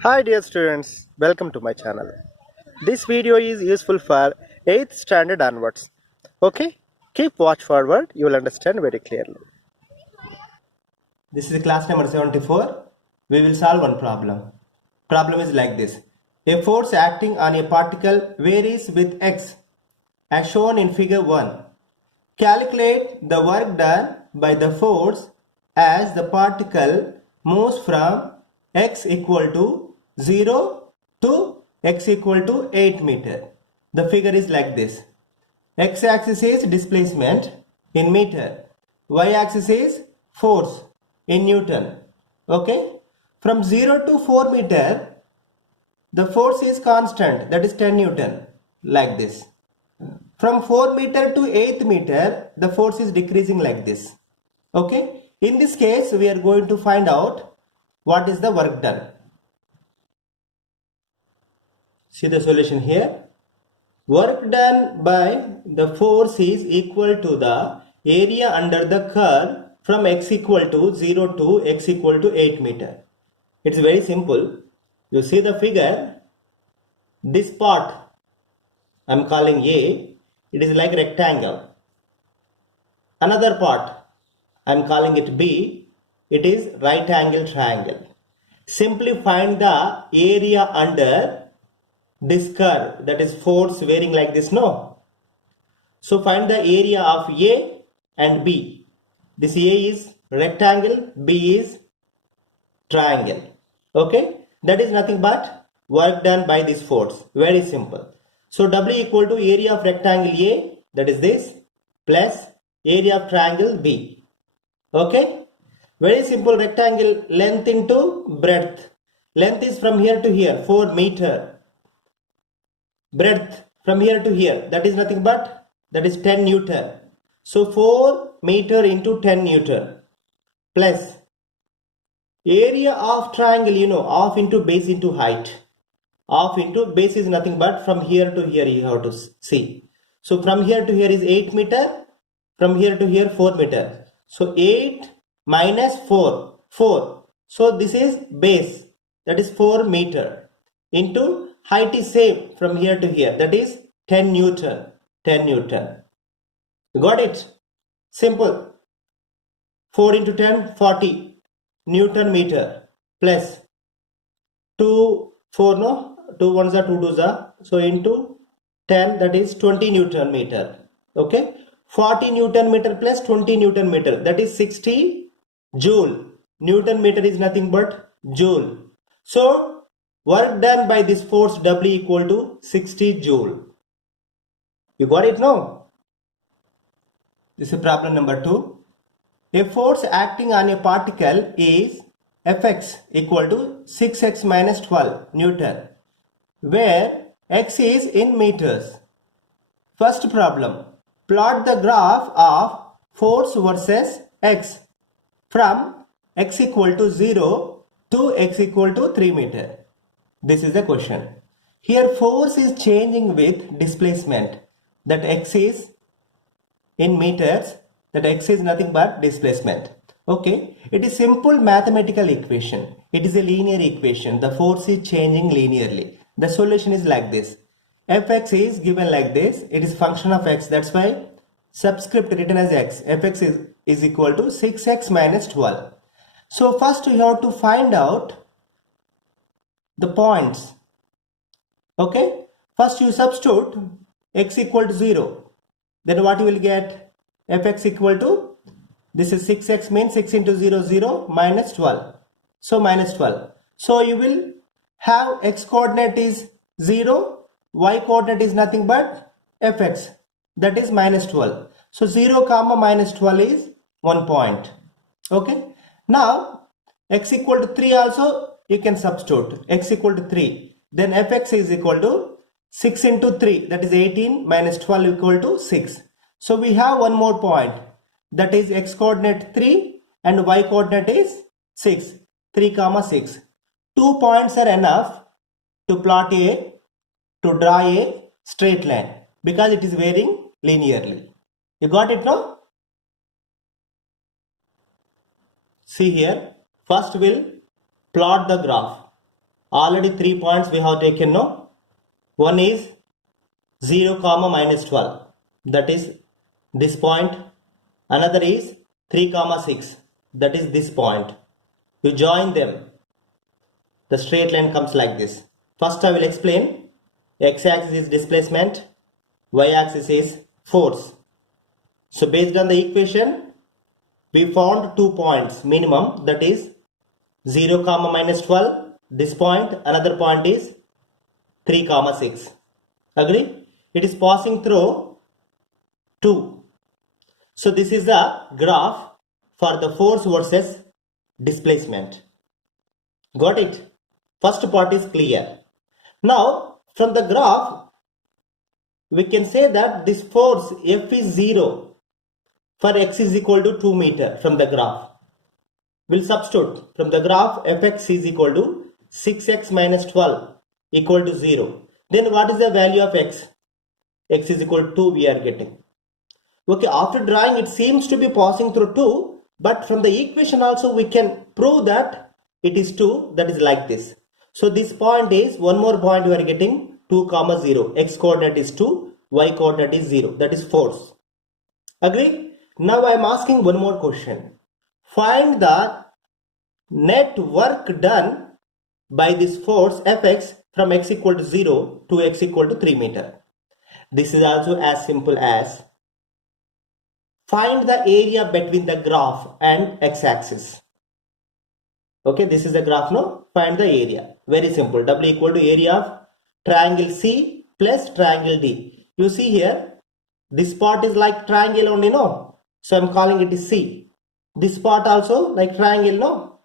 Hi dear students, welcome to my channel. This video is useful for 8th standard onwards. Okay, keep watch forward, you will understand very clearly. This is class number 74. We will solve one problem. Problem is like this. A force acting on a particle varies with x as shown in figure 1. Calculate the work done by the force as the particle moves from x equal to 0 to x equal to 8 meter. The figure is like this. X-axis is displacement in meter. Y-axis is force in Newton. Okay. From 0 to 4 meter, the force is constant, that is 10 Newton, like this. From 4 meter to 8 meter, the force is decreasing like this. Okay. In this case, we are going to find out what is the work done. See the solution here. Work done by the force is equal to the area under the curve from x equal to 0 to x equal to 8 meter. It's very simple. You see the figure. This part I'm calling A. It is like rectangle. Another part I'm calling it B. It is right angle triangle. Simply find the area under this curve, that is force varying like this, no? So find the area of A and B. This A is rectangle, B is triangle. Okay, that is nothing but work done by this force. Very simple. So W equal to area of rectangle A, that is this, plus area of triangle B. Okay, very simple. Rectangle length into breadth. Length is from here to here, 4 meter. Breadth from here to here, that is nothing but, that is 10 Newton. So 4 meter into 10 Newton plus area of triangle, half into base into height. Half into base is nothing but from here to here you have to see. So from here to here is 8 meter, from here to here 4 meter. So 8 minus 4, 4. So this is base, that is 4 meter into height is same from here to here, that is 10 Newton, 10 Newton. You got it? Simple. 4 into 10, 40 Newton meter plus 2, 4, no? 2 ones are 2 twos are. So into 10, that is 20 Newton meter. Okay. 40 Newton meter plus 20 Newton meter, that is 60 joule. Newton meter is nothing but joule. So work done by this force W equal to 60 joule. You got it now? This is problem number 2. A force acting on a particle is Fx equal to 6x minus 12 Newton, where x is in meters. First problem. Plot the graph of force versus x from x equal to 0 to x equal to 3 meter. This is the question. Here force is changing with displacement, that x is in meters, that x is nothing but displacement. Okay, it is simple mathematical equation. It is a linear equation. The force is changing linearly. The solution is like this. Fx is given like this. It is function of x. That's why subscript written as x. Fx is equal to 6x minus 12. So first we have to find out the points. Okay, first you substitute x equal to 0. Then what you will get? Fx equal to, this is 6x means 6 into 0, 0 minus 12. So minus 12. So you will have x coordinate is 0, y coordinate is nothing but fx, that is minus 12. So 0 comma minus 12 is 1 point. Okay. Now x equal to 3 also you can substitute. X equal to 3. Then fx is equal to 6 into 3, that is 18 minus 12 equal to 6. So we have one more point, that is x coordinate 3 and y coordinate is 6, 3 comma 6. 2 points are enough to plot to draw a straight line because it is varying linearly. You got it now? See here, first we'll plot the graph Already 3 points we have taken, no? One is 0 comma minus 12, that is this point. Another is 3 comma 6, that is this point. You join them, the straight line comes like this. First I will explain. X-axis is displacement, y-axis is force. So based on the equation, we found 2 points minimum, that is 0 comma minus 12, this point, another point is 3 comma 6. Agree? It is passing through 2. So this is the graph for the force versus displacement. Got it? First part is clear. Now from the graph we can say that this force F is 0 for x is equal to 2 meter from the graph. We'll substitute from the graph Fx is equal to 6x minus 12 equal to 0. Then what is the value of x? X is equal to 2 we are getting. Okay, after drawing it seems to be passing through 2, but from the equation also we can prove that it is 2, that is like this. So this point is, one more point we are getting 2 comma 0, x coordinate is 2, y coordinate is 0, that is force. Agree? Now I am asking one more question. Find the net work done by this force Fx from x equal to 0 to x equal to 3 meter. This is also as simple as find the area between the graph and x-axis. Okay, this is the graph, no? Find the area. Very simple. W equal to area of triangle C plus triangle D. You see here, this part is like triangle only, no? So I'm calling it is C. This part also like triangle, no?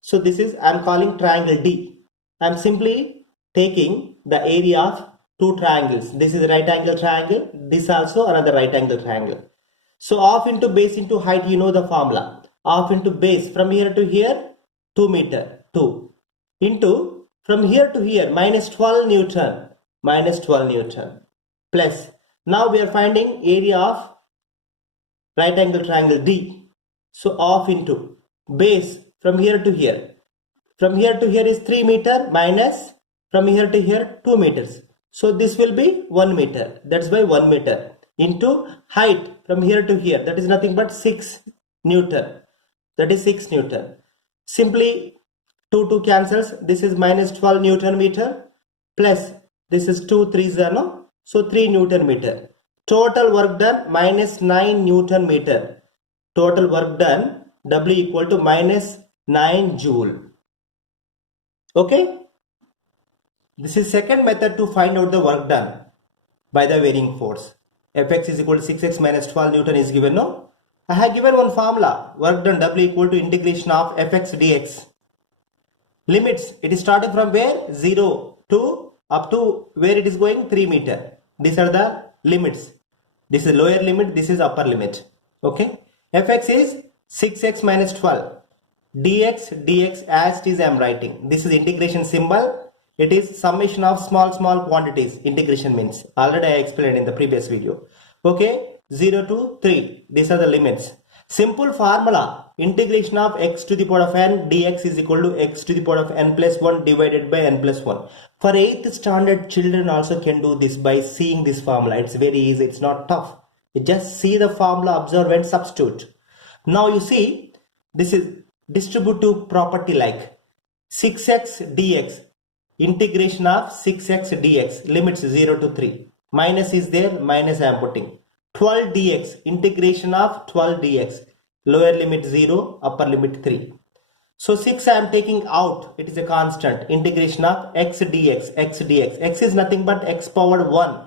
So this is, I'm calling triangle D. I'm simply taking the area of two triangles. This is right angle triangle. This also another right angle triangle. So half into base into height, you know the formula. Half into base from here to here, 2 meter, 2. Into from here to here, minus 12 Newton, minus 12 Newton. Plus, now we are finding area of right angle triangle D. So half into base from here to here. From here to here is 3 meter minus from here to here 2 meters. So this will be 1 meter. That's why 1 meter. Into height from here to here, that is nothing but 6 Newton, that is 6 Newton. Simply 2 cancels, this is minus 12 Newton meter plus this is 2 3 0, so 3 Newton meter. Total work done minus 9 Newton meter. Total work done, W equal to minus 9 joule. Okay, this is second method to find out the work done by the varying force. Fx is equal to 6x minus 12 Newton is given, no? I have given one formula, work done W equal to integration of Fx dx. Limits, it is starting from where? 0 to up to where it is going? 3 meter. These are the limits. This is lower limit, this is upper limit. Okay. Fx is 6x minus 12. Dx as it is I am writing. This is integration symbol. It is summation of small quantities. Integration means. Already I explained in the previous video. Okay. 0 to 3. These are the limits. Simple formula. Integration of x to the power of n dx is equal to x to the power of n plus 1 divided by n plus 1. For 8th standard children also can do this by seeing this formula. It's very easy. It's not tough. You just see the formula, observe and substitute. Now you see this is distributive property like 6x dx. Integration of 6x dx, limits 0 to 3. Minus is there, minus I am putting. 12 dx, integration of 12 dx. Lower limit 0, upper limit 3. So 6 I am taking out, it is a constant. Integration of x dx, x dx. X is nothing but x power 1,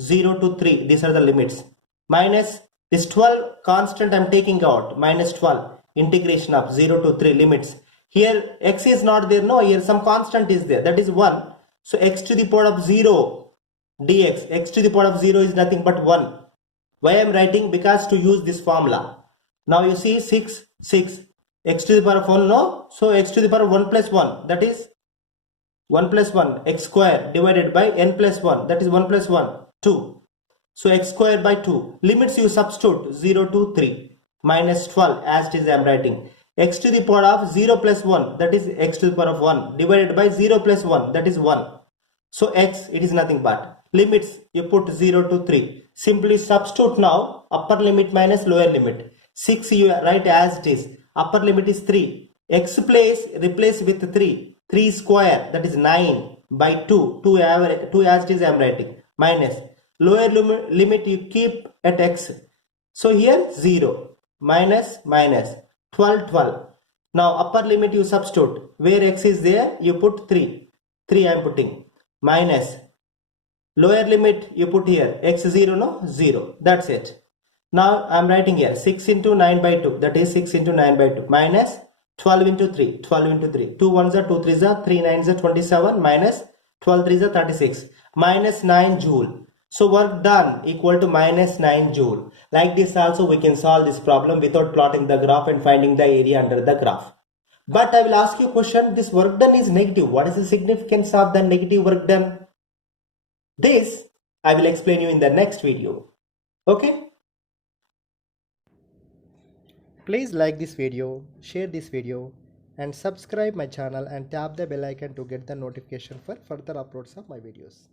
0 to 3. These are the limits. Minus this 12 constant I am taking out, minus 12. Integration of 0 to 3 limits. Here x is not there, no, here some constant is there, that is 1. So x to the power of 0 dx, x to the power of 0 is nothing but 1. Why I am writing? Because to use this formula. Now you see 6, x to the power of 1, no, so x to the power of 1 plus 1, that is 1 plus 1, x square divided by n plus 1, that is 1 plus 1, 2. So x square by 2, limits you substitute 0 to 3, minus 12 as it is I am writing. x to the power of 0 plus 1, that is x to the power of 1, divided by 0 plus 1, that is 1. So x, it is nothing but limits, you put 0 to 3. Simply substitute now upper limit minus lower limit. 6 you write as it is. Upper limit is 3. X place replace with 3. 3 square, that is 9 by 2. 2 as it is I am writing. Minus. Lower limit you keep at x. So here 0. Minus. 12. Now upper limit you substitute. Where x is there, you put 3. 3 I am putting. Minus. Lower limit you put here. X0, no? 0. That's it. Now I am writing here 6 into 9 by 2. That is 6 into 9 by 2. Minus 12 into 3. 12 into 3. 2 1s are 2 3s are 3 9s are 27. Minus 12 3s are 36. Minus 9 joule. So work done equal to minus 9 joule. Like this also we can solve this problem without plotting the graph and finding the area under the graph. But I will ask you a question. This work done is negative. What is the significance of the negative work done? This I will explain you in the next video. Okay? Please like this video, share this video and subscribe my channel and tap the bell icon to get the notification for further uploads of my videos.